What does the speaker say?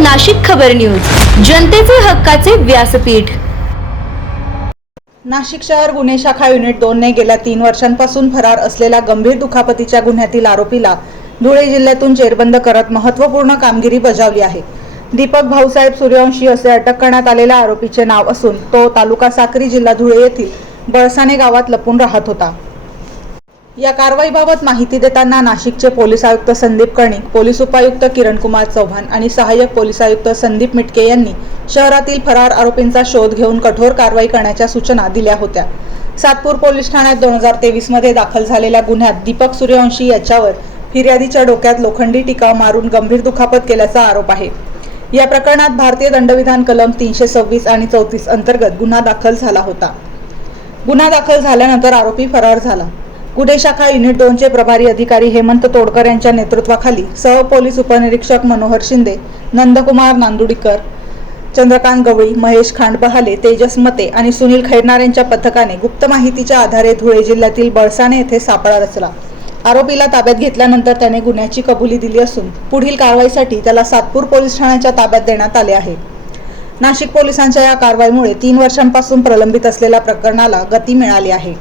नाशिक खबर न्यूज, जनतेचे हक्काचे व्यासपीठ। नाशिक शहर गुन्हे शाखा युनिट 2 ने गेल्या 3 वर्षांपासून फरार असलेल्या गंभीर दुखापतीच्या गुन्ह्यातील आरोपीला धुळे जिल्ह्यातून जेरबंद करत महत्त्वपूर्ण कामगिरी बजावली आहे। दीपक भाऊसाहेब सूर्यवंशी असे अटक करण्यात आलेल्या आरोपीचे नाव असून तो तालुका साक्री जिल्हा धुळे येथील बळसाने गावात लपून राहत होता। या कारवाईबाबत माहिती देताना नाशिकचे पोलीस आयुक्त संदीप कर्णिक, पोलीस उपायुक्त किरणकुमार चव्हाण आणि सहाय्यक पोलीस आयुक्त संदीप मिटके यांनी शहरातील फरार आरोपींचा शोध घेऊन कठोर कारवाई करण्याच्या सूचना दिल्या होत्या। सातपूर पोलीस ठाण्यात 2023 मध्ये दाखल झालेल्या गुन्ह्यात दीपक सूर्यवंशी याच्यावर फिर्यादीच्या डोक्यात लोखंडी टिकाव मारून गंभीर दुखापत केल्याचा आरोप आहे। या प्रकरणात भारतीय दंडविधान कलम 326 आणि 34 अंतर्गत गुन्हा दाखल झाला होता। गुन्हा दाखल झाल्यानंतर आरोपी फरार झाला। गुन्हे शाखा युनिट 2 चे प्रभारी अधिकारी हेमंत तोडकर यांच्या नेतृत्वाखाली सह पोलीस उपनिरीक्षक मनोहर शिंदे, नंदकुमार नांदुडीकर, चंद्रकांत गवळी, महेश खांडबहाले, तेजस मते आणि सुनील खैरनार यांच्या पथकाने गुप्त माहितीच्या आधारे धुळे जिल्ह्यातील बळसाने येथे सापळा रचला। आरोपीला ताब्यात घेतल्यानंतर त्याने गुन्ह्याची कबुली दिली असून पुढील कारवाईसाठी त्याला सातपूर पोलीस ठाण्याच्या ताब्यात देण्यात आले आहे। नाशिक पोलिसांच्या या कारवाईमुळे 3 वर्षांपासून प्रलंबित असलेल्या प्रकरणाला गती मिळाली आहे।